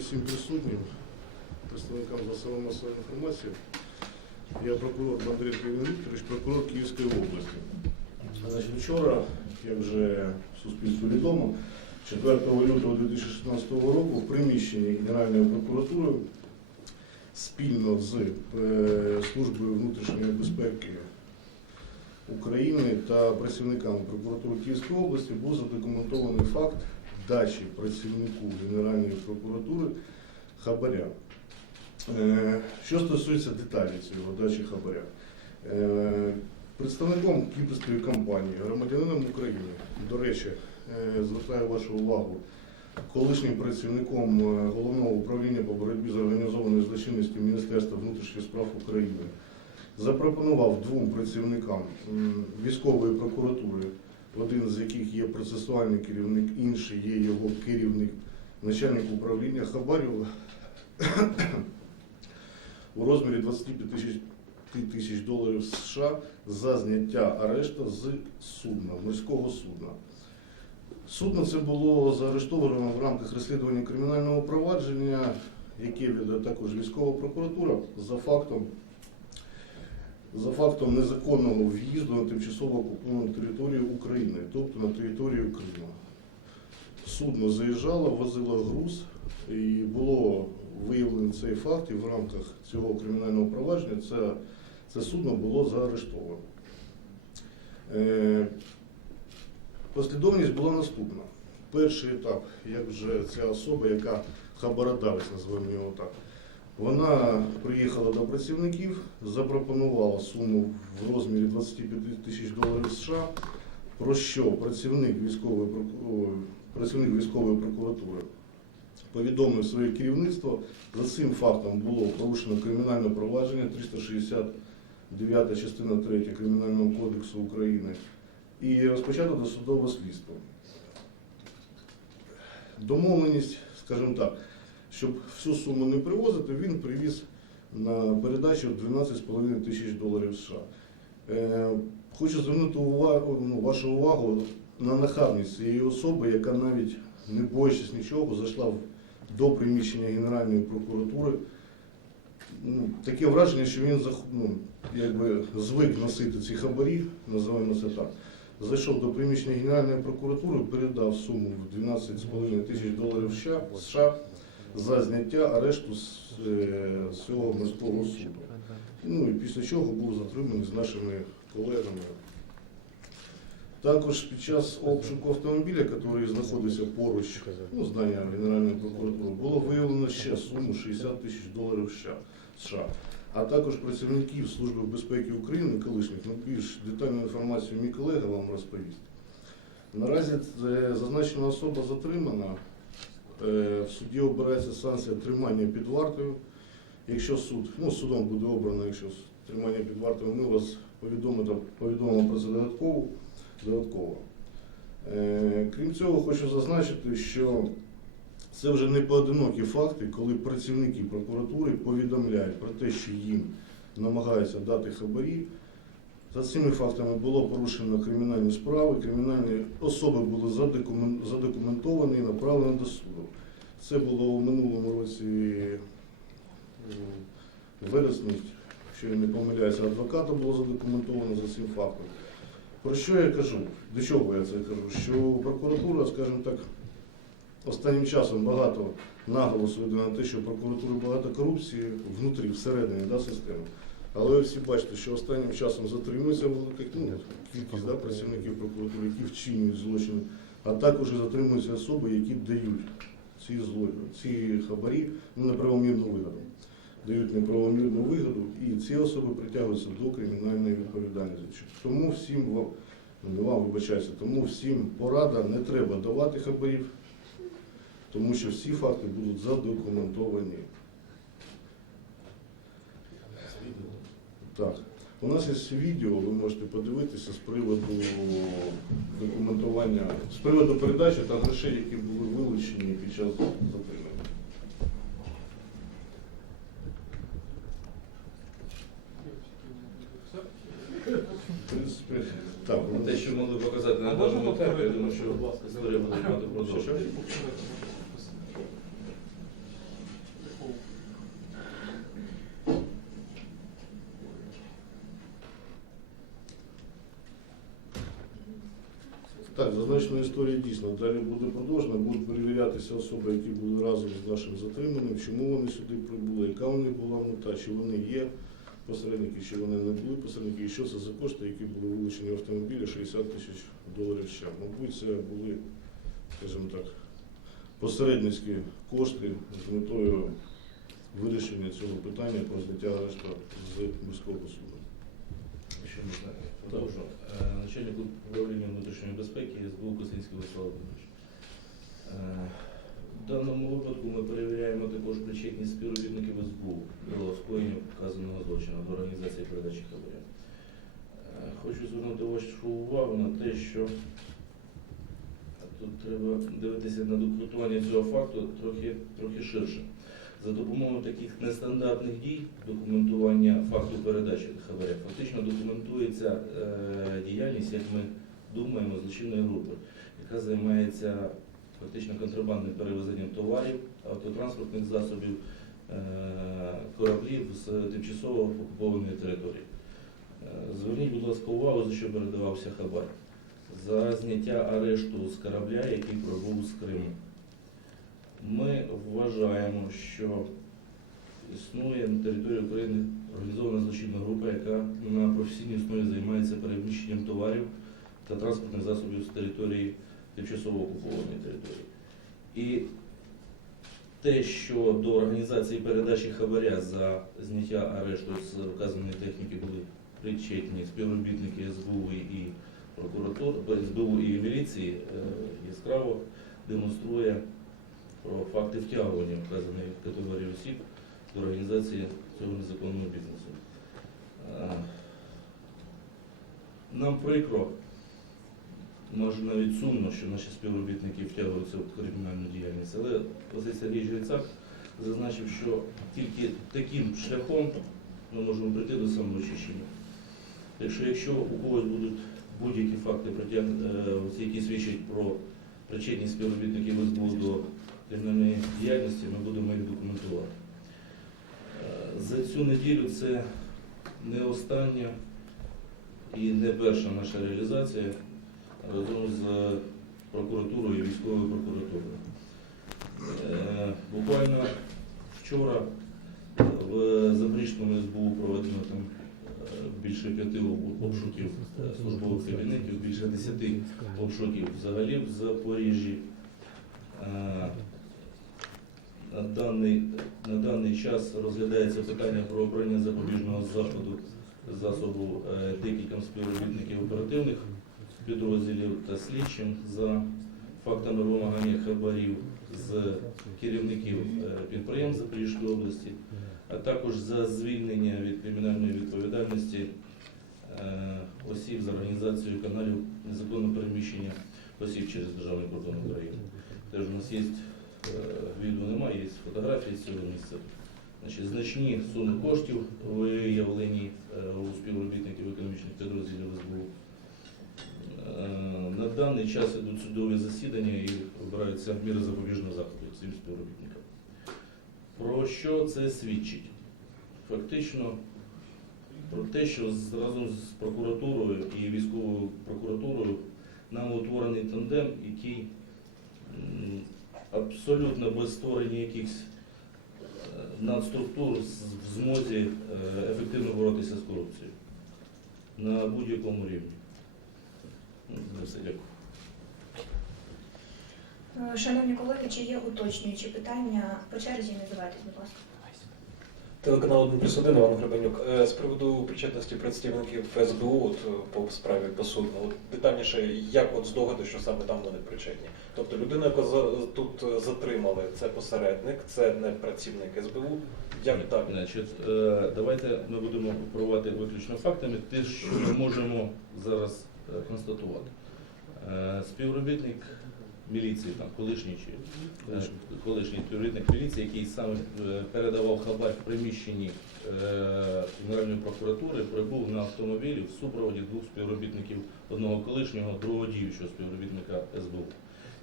всім присутнім, представникам засобів масової інформації. Я прокурор Бондаренко Ігор Вікторович, прокурор Київської області. Значить, вчора, як вже суспільству відомо, 4 лютого 2016 року в приміщенні Генеральної прокуратури спільно з е, Службою внутрішньої безпеки України та працівниками прокуратури Київської області був задокументований факт дачі працівнику Генеральної прокуратури хабаря. Е, Що стосується деталей цього дачі хабаря, Е, представником кіпрської компанії, громадянином України, до речі, е, звертаю вашу увагу, колишнім працівником головного управління по боротьбі з організованою злочинністю Міністерства внутрішніх справ України, запропонував двом працівникам військової прокуратури, один з яких є процесуальний керівник, інший є його керівник, начальник управління Хабарів у розмірі 25 тисяч тисяч доларів США за зняття арешту з судна, морського судна. Судно це було заарештовано в рамках розслідування кримінального провадження, яке веде також військова прокуратура за фактом, за фактом незаконного в'їзду на тимчасово окуповану територію України, тобто на територію Криму. Судно заїжджало, возило груз, і було виявлено цей факт, і в рамках цього кримінального провадження це, це судно було заарештовано. Е, Послідовність була наступна. Перший етап, як вже ця особа, яка хабародавець, називаємо його так, вона приїхала до працівників, запропонувала суму в розмірі 25 тисяч доларів США, про що працівник військової, працівник військової прокуратури повідомив своє керівництво. За цим фактом було порушено кримінальне провадження 369 частина 3 Кримінального кодексу України і розпочато досудове слідство. Домовленість, скажімо так, щоб всю суму не привозити, він привіз на передачу 12,5 тисяч доларів США. Е, Хочу звернути увагу, ну, вашу увагу на нахабність цієї особи, яка навіть не боячись нічого, зайшла до приміщення Генеральної прокуратури. Ну, таке враження, що він ну, якби звик носити ці хабарі, називаємо це так. Зайшов до приміщення Генеральної прокуратури, передав суму в 12,5 тисяч доларів США за зняття арешту з, е, цього морського суду. Ну і після чого був затриманий з нашими колегами. Також під час обшуку автомобіля, який знаходився поруч ну, здання Генеральної прокуратури, було виявлено ще суму 60 тисяч доларів США- США. А також працівників Служби безпеки України, колишніх, ну, більш детальну інформацію мій колега вам розповість. Наразі е, зазначена особа затримана. Е, В суді обирається санкція тримання під вартою. Якщо суд, ну судом буде обрано, якщо тримання під вартою, ми вас повідомимо, повідомимо про це додатково. додатково. Е, Крім цього, хочу зазначити, що це вже не поодинокі факти, коли працівники прокуратури повідомляють про те, що їм намагаються дати хабарі. За цими фактами було порушено кримінальні справи, кримінальні особи були задокументовані і направлені до суду. Це було у минулому році вересні, якщо я не помиляюся, адвоката було задокументовано за цим фактом. Про що я кажу? До чого я це кажу? Що прокуратура, скажімо так, останнім часом багато наголосу йде на те, що в прокуратурі багато корупції внутрі, всередині да, системи. Але ви всі бачите, що останнім часом затримується велика ну, кількість да, працівників прокуратури, які вчинюють злочини, а також затримуються особи, які дають ці, зло... ці хабарі ну, неправомірну вигоду. Дають неправомірну вигоду, і ці особи притягуються до кримінальної відповідальності. Тому всім вам, не вам вибачаюся, тому всім порада не треба давати хабарів, тому що всі факти будуть задокументовані. Так. У нас є відео, ви можете подивитися з приводу документування, з приводу передачі та грошей, які були вилучені під час затримання. В принципі, так, Те, що могли показати на даному етапі, я думаю, що історія буде мати продовження. Зазначена історія дійсно далі буде продовжена, будуть перевірятися особи, які були разом з нашим затриманим, чому вони сюди прибули, яка у них була мета, чи вони є посередники, чи вони не були посередники, і що це за кошти, які були вилучені в автомобілі 60 тисяч доларів ще. Мабуть, це були, скажімо так, посередницькі кошти з метою вирішення цього питання про зняття арешту з міського суду. Ще можна продовжу. Начальник управління внутрішньої безпеки СБУ Косинський Владислав Володимирович. Е, В даному випадку ми перевіряємо також причетність співробітників СБУ до скоєння вказаного злочину до організації передачі хабаря. Е, Хочу звернути вашу увагу на те, що тут треба дивитися на документування цього факту трохи, трохи ширше. За допомогою таких нестандартних дій документування факту передачі хабаря фактично документується е, діяльність, як ми думаємо, злочинної групи, яка займається фактично контрабандним перевезенням товарів, автотранспортних засобів, е, кораблів з тимчасово окупованої території. Е, Зверніть, будь ласка, увагу, за що передавався хабар. За зняття арешту з корабля, який пробув з Криму. Ми вважаємо, що існує на території України організована злочинна група, яка на професійній основі займається переміщенням товарів та транспортних засобів з території тимчасово окупованої території. І те, що до організації передачі хабаря за зняття арешту з вказаної техніки були причетні співробітники СБУ і прокуратури, СБУ і міліції, е, яскраво демонструє про факти втягування вказаної категорії осіб до організації цього незаконного бізнесу. Е, Нам прикро, може навіть сумно, що наші співробітники втягуються в кримінальну діяльність, але Сергійович Грицак зазначив, що тільки таким шляхом ми можемо прийти до самоочищення. Так що якщо у когось будуть будь-які факти, е, які свідчать про причетність співробітників СБУ до кримінальної діяльності, ми будемо їх документувати. Е, За цю неділю це не остання і не перша наша реалізація разом з прокуратурою і військовою прокуратурою. Е, Буквально вчора в Запорізькому СБУ проведено там е, більше п'яти обшуків е, службових кабінетів, більше десяти обшуків взагалі в Запоріжжі. На даний, на даний час розглядається питання про обрання запобіжного заходу засобу е, декільком співробітників оперативних підрозділів та слідчим за фактами вимагання хабарів з керівників е, підприємств Запорізької області, а також за звільнення від кримінальної відповідальності е, осіб з організацією каналів незаконного переміщення осіб через державний кордон України. Теж у нас є відео немає, є фотографії з цього місця. Значить, значні суми коштів виявлені е, у співробітників економічних підрозділів СБУ. Е, На даний час ідуть судові засідання і обираються міри запобіжного заходу цим співробітникам. Про що це свідчить? Фактично про те, що разом з прокуратурою і військовою прокуратурою нам утворений тандем, який абсолютно без створення якихось е, надструктур в змозі е, ефективно боротися з корупцією на будь-якому рівні. Ну, все, дякую. Е, Шановні колеги, чи є уточнюючі питання? По черзі називайтесь, будь ласка. Телеканал 1 плюс 1, Іван Гребенюк. Е, З приводу причетності представників СБУ от, е, по справі от, детальніше, як от здогади, що саме там вони причетні? Тобто людина, за, тут е, затримали, це посередник, це не працівник СБУ. Як так? Значить, давайте ми будемо оперувати виключно фактами, те, що ми можемо зараз констатувати. Співробітник міліції, там, колишній чи е, колишній співробітник міліції, який саме передавав хабар в приміщенні е, Генеральної прокуратури, прибув на автомобілі в супроводі двох співробітників одного колишнього, другого діючого співробітника СБУ.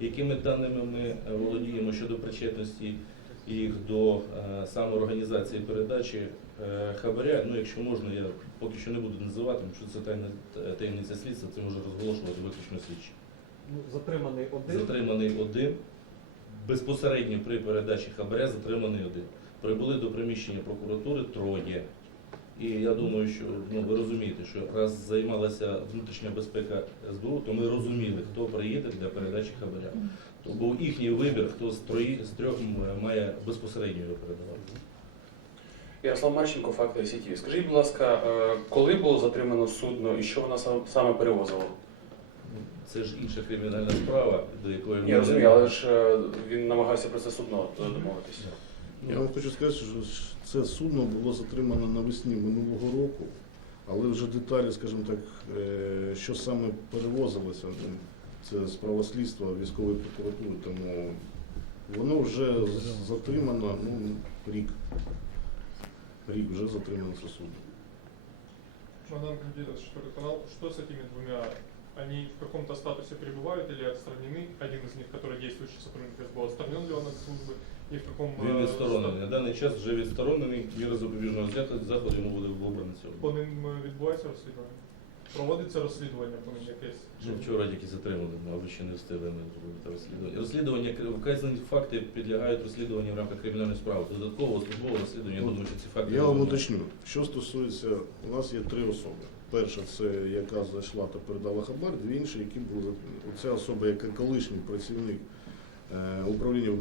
Якими даними ми е, володіємо щодо причетності їх до е, самоорганізації передачі е, хабаря. Ну, якщо можна, я поки що не буду називати, тому що це таємниця слідства, це може розголошувати виключно слідчі. Ну, затриманий один. Затриманий один. Безпосередньо при передачі хабаря затриманий один. Прибули до приміщення прокуратури троє. І я думаю, що ну, ви розумієте, що раз займалася внутрішня безпека СБУ, то ми розуміли, хто приїде для передачі хабаря. То був їхній вибір, хто з, трої, з трьох має безпосередньо його передавати. Ярослав Марченко, факти СІТВ. Скажіть, будь ласка, е, коли було затримано судно і що вона саме перевозила? Це ж інша кримінальна справа, до якої ми Я розумію, але ж е, він намагався про це судно домовитися. Я вам хочу сказати, що це судно було затримано навесні минулого року, але вже деталі, скажімо так, е, що саме перевозилося, ну, це справа слідства військової прокуратури, тому воно вже з- затримано ну, рік. Рік вже затримано це судно. Богдан Кандидат, Шестой канал. Что с этими двумя? Они в каком-то статусе пребывают или отстранены? Один из них, который действующий сотрудник СБУ, отстранен ли он от службы? И в каком... Він э, відсторонений. На даний час вже відсторонений, міра запобіжного заходу заходу йому буде обраний ста- сьогодні. По ним е, відбувається розслідування? Проводиться розслідування по ним якесь? Ну, вчора тільки затримали, мабуть, ще не встигли ми зробити розслідування. Розслідування вказані факти підлягають розслідуванню в рамках кримінальної справи. Додатково службове розслідування. Я думаю, що ці факти Я вам будуть. уточню, що стосується, у нас є три особи. Перша це яка зайшла та передала хабар, дві інші, які були. Оця особа, яка колишній працівник е, управління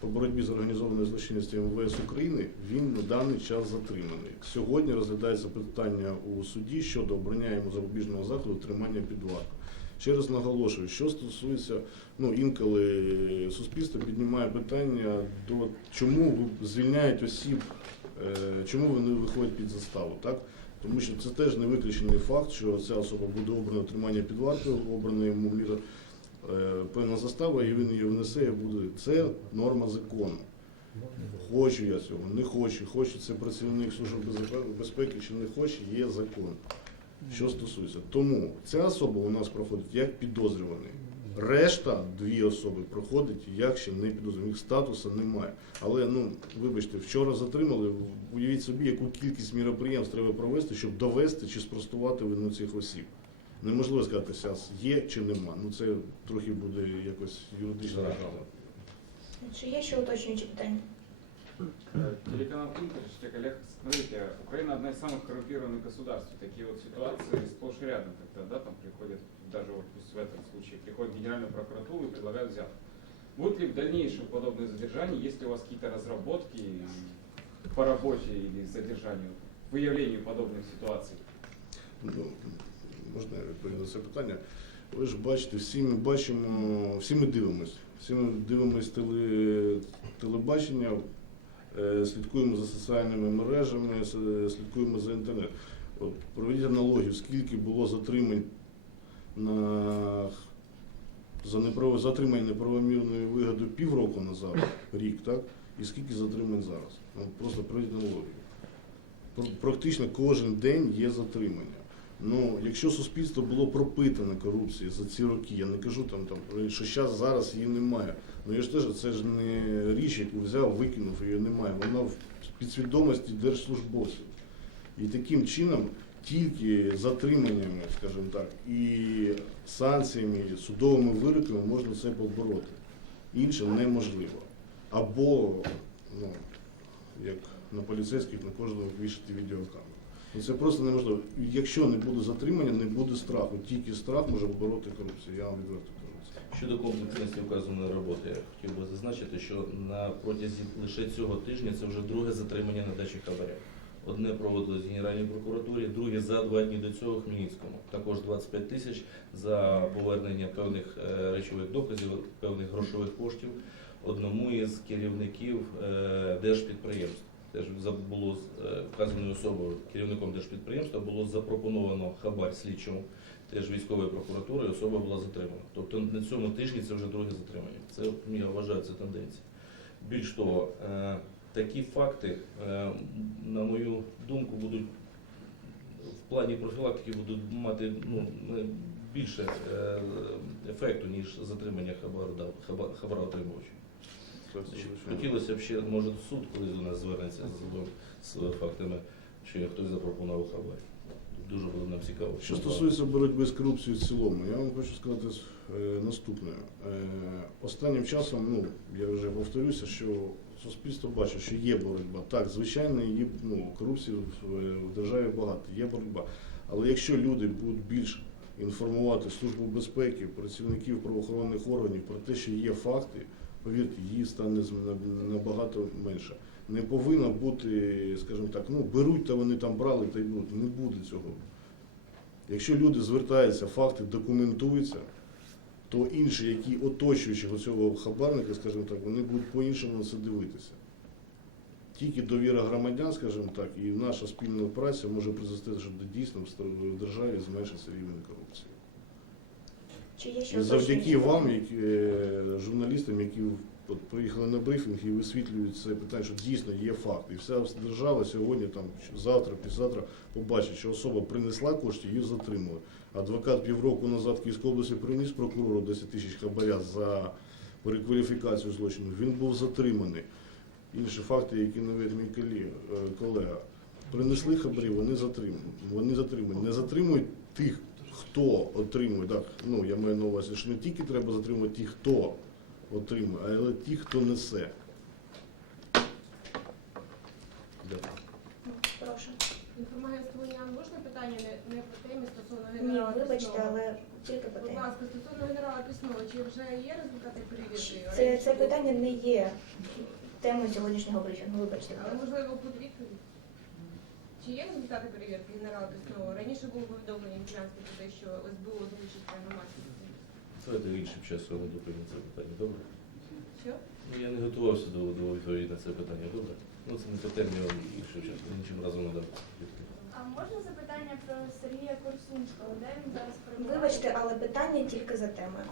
по боротьбі- з організованою злочинністю МВС України, він на даний час затриманий. Сьогодні розглядається питання у суді щодо обрання йому запобіжного заходу тримання під вартою. Ще раз наголошую, що стосується, ну інколи суспільство піднімає питання до чому звільняють осіб, е, чому вони виходять під заставу, так? Тому що це теж не виключений факт, що ця особа буде обрана тримання під вартою, обрана йому міра е, певна застава, і він її внесе і буде. Це норма закону. Хочу я цього, не хочу, хочу це працівник Служби безпеки- чи не хоче, є закон. Що стосується. Тому ця особа у нас проходить як підозрюваний. Решта дві особи проходить як ще не підозрюваний. Їх статусу немає. Але ну вибачте, вчора затримали. Уявіть собі, яку кількість міроприємств треба провести, щоб довести чи спростувати вину цих осіб. Неможливо сказати, зараз є чи нема. Ну це трохи буде якось юридично Так. неправильно. Чи є ще уточнюючі питання? Э, Телеканал Интер, Штек Олег, смотрите, Украина одна из самых коррумпированных государств. И Такие вот ситуации сплошь и рядом, когда да, там приходят, даже вот пусть в этом случае, приходит в Генеральную прокуратуру и предлагают взятку. Будут ли в дальнейшем подобные задержания, есть ли у вас какие-то разработки по работе или задержанию, выявлению подобных ситуаций? Ну, можна я відповім на це питання. Ви ж бачите, всі ми бачимо, всі ми дивимось. Всі ми дивимось теле, телебачення, е, слідкуємо за соціальними мережами, с- слідкуємо за інтернет. От проведіть аналогію, скільки було затримань на за неправо затримання неправомірної вигоди півроку назад, рік, так? І скільки затримань зараз? Ну, просто проведіть аналогію. Практично кожен день є затримання. Ну, якщо суспільство було пропитане корупцією за ці роки, я не кажу там, там що зараз зараз її немає. Ну я ж теж це ж не річ, яку взяв, викинув, її немає. Вона в підсвідомості держслужбовців. І таким чином тільки затриманнями, скажімо так, і санкціями, і судовими вироками можна це побороти. Інше неможливо. Або, ну, як на поліцейських, на кожного вішати відеокамеру. Ну, Це просто неможливо. Якщо не буде затримання, не буде страху. Тільки страх може побороти корупцію. Я вам відверто кажу. Щодо комплексності вказаної роботи, я хотів би зазначити, що на протязі лише цього тижня це вже друге затримання на дачі хабаря. Одне проводилось в Генеральній прокуратурі, друге за два дні до цього в Хмельницькому. Також 25 тисяч за повернення певних е, речових доказів, певних грошових коштів одному із керівників е, держпідприємств. Теж було е, вказаною особою керівником держпідприємства було запропоновано хабар слідчому теж військової прокуратури, особа була затримана. Тобто на цьому тижні це вже друге затримання. Це я вважаю, це тенденція. Більш того, такі факти, е, на мою думку, будуть в плані профілактики будуть мати ну, більше е, ефекту, ніж затримання хабарда, хаба- хабароотримувача. Це Хотілося б ще, може, суд колись до нас звернеться з, фактами, що хтось запропонував хабар. дуже було нам цікаво. Що стосується боротьби з корупцією в цілому, я вам хочу сказати е, наступне. Е, Останнім часом, ну я вже повторюся, що суспільство бачить, що є боротьба. Так, звичайно, є ну, корупції в, в державі багато, є боротьба. Але якщо люди будуть більш інформувати Службу безпеки, працівників правоохоронних органів про те, що є факти, повірте, її стане набагато менше. Не повинно бути, скажімо так, ну беруть та вони там брали, та й будуть. Не буде цього. Якщо люди звертаються, факти документуються, то інші, які оточуючи цього хабарника, скажімо так, вони будуть по-іншому на це дивитися. Тільки довіра громадян, скажімо так, і наша спільна праця може призвести, що до дійсно в державі зменшиться рівень корупції. Чи є ще І завдяки вам, як, е, журналістам, які от, приїхали на брифінг і висвітлюють це питання, що дійсно є факти. І вся держава сьогодні, там, завтра, післязавтра побачить, що особа принесла кошти, її затримали. Адвокат півроку назад в Київській області приніс прокурору 10 тисяч хабаря за перекваліфікацію злочину. Він був затриманий. Інші факти, які навіть мій е, колега. Принесли хабарі, вони затримані. Вони затримані. Не затримують тих, хто отримує. Так, ну я маю на увазі, що не тільки треба затримувати тих, хто отримує, але ті, хто несе. Ну, Прошу. Інформагентство можна питання не, не по темі стосовно Ні, генерала вибачте, Піснова? але тільки Будь питання. ласка, стосовно генерала Піснова, чи вже є результати перевірки? Це, це питання не є темою сьогоднішнього брифінгу, вибачте. Але можливо буде відповідь. Чи є результати перевірки генерала Піснова? Раніше було повідомлення Інклянське про те, що СБУ залучить громадськість. Давайте іншим часом я доповім це питання, добре? Що? Ну, я не готувався до, до відповіді на це питання, добре? Ну, це не питання, вам іншим часом, іншим разом надам. А можна запитання про Сергія Корсунського? Де він зараз перебуває? Вибачте, але питання тільки за темою.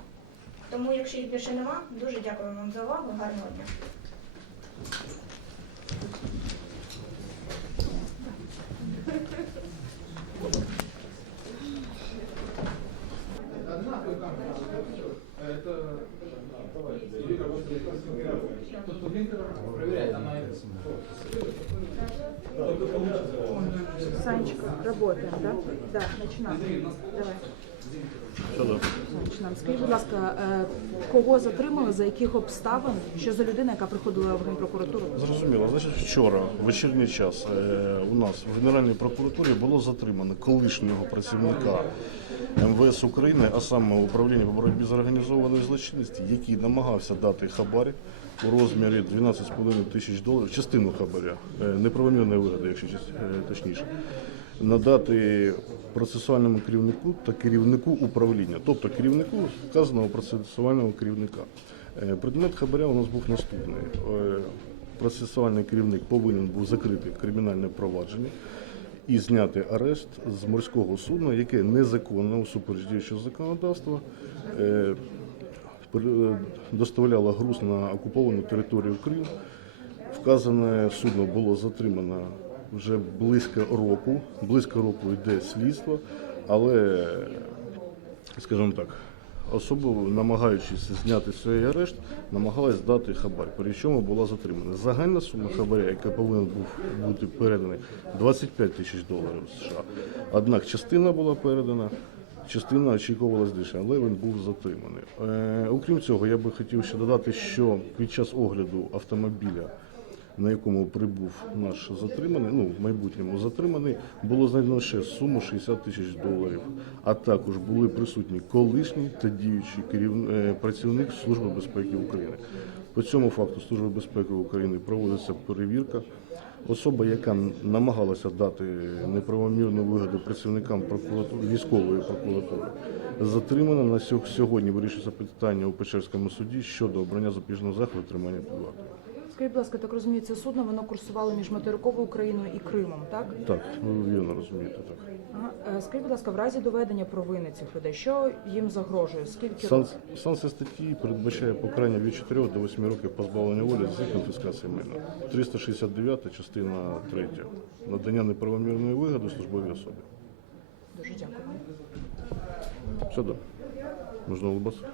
Тому, якщо їх більше нема, дуже дякую вам за увагу. Гарного дня. Санечка, работаем, да? Да, начинаем. Давай. Починаємо. Скажіть, будь ласка, е, кого затримали, за яких обставин, що за людина, яка приходила в Генпрокуратуру? Зрозуміло. Значить, вчора, в вечірній час, е, у нас в Генеральній прокуратурі було затримано колишнього працівника МВС України, а саме управління по боротьбі з організованою злочинністю, який намагався дати хабар у розмірі 12,5 тисяч доларів, частину хабаря, е, неправомірної вигоди, якщо е, точніше, надати процесуальному керівнику та керівнику управління, тобто керівнику вказаного процесуального керівника. Е, Предмет хабаря у нас був наступний. Процесуальний керівник повинен був закрити кримінальне провадження і зняти арешт з морського судна, яке незаконно усупереч діючого законодавства доставляло груз на окуповану територію Криму. Вказане судно було затримано вже близько року. Близько року йде слідство, але, скажімо так, особа, намагаючись зняти свій арешт, намагалась здати хабар, при чому була затримана. Загальна сума хабаря, яка повинна бути переданий, 25 тисяч доларів США. Однак частина була передана. Частина очікувалась більше, але він був затриманий. Е, окрім цього, я би хотів ще додати, що під час огляду автомобіля, на якому прибув наш затриманий, ну в майбутньому затриманий, було знайдено ще суму 60 тисяч доларів. А також були присутні колишній та діючий керів... е, працівник Служби безпеки України. По цьому факту Служби безпеки України проводиться перевірка. Особа, яка намагалася дати неправомірну вигоду працівникам прокуратури військової прокуратури, затримана на сьо- сьогодні. Вирішується питання у Печерському суді щодо обрання запобіжного заходу тримання під вартою. Скажіть, будь ласка, так розуміється, судно воно курсувало між материковою Україною і Кримом, так? Так, ви вірно розумієте так. Е, Скажіть, будь ласка, в разі доведення провини цих людей, що їм загрожує? Скільки Сан, санкція статті передбачає покарання від 4 до 8 років позбавлення волі з конфіскації майна. 369 частина 3. Надання неправомірної вигоди службовій особі. Дуже дякую. Все, да. Можна улыбатися?